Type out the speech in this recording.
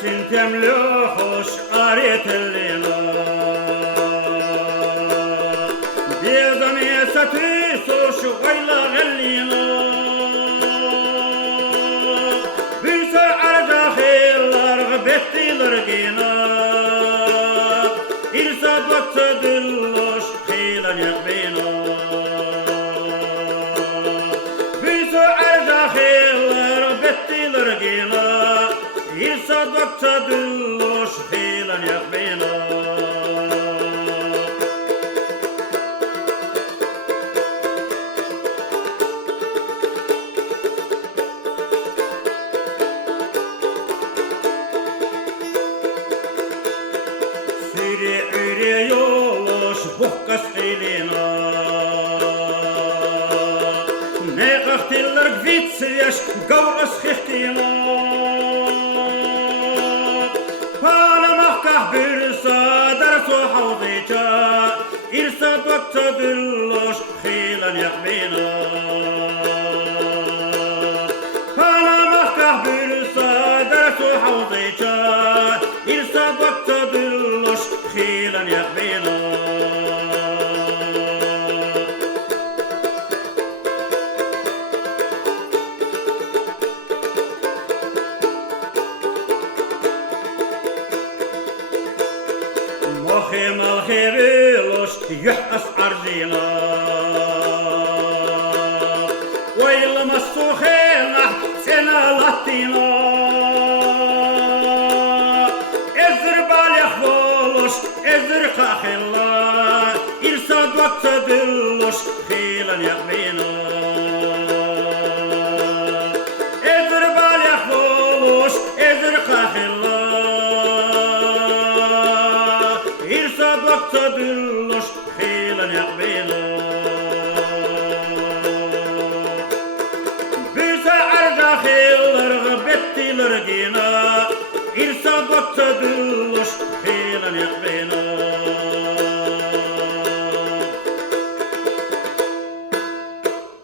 Sintemli hoş aretellina Diyadami satı soş oyla gallina Büyse arda khillar bettiler gina İrsad vakti dilloş khilan yakbina Büyse arda khillar bettiler gina İrsad vakti dilloş khilan yakbina Üre yoloş buhkas eylina Ne qahtiller gvitsyaş gavras xihtina Palamaq kahbir sadar su havdica İrsad vakti dilloş khilan yakbina Palamaq kahbir sadar su havdica İrsad vakti dilloş khilan yakbina Mohim al-khibilosh yuhqas arzina Waylamas sukhina sena latina Ezr balih volosh ezr qakhilla İrsad vakti dillosh khilan yakbina Ezr balih volosh ezr qakhilla İrsad vakti dilloş khilan yakbina Büyse arda khillar bettiler gina İrsad vakti dilloş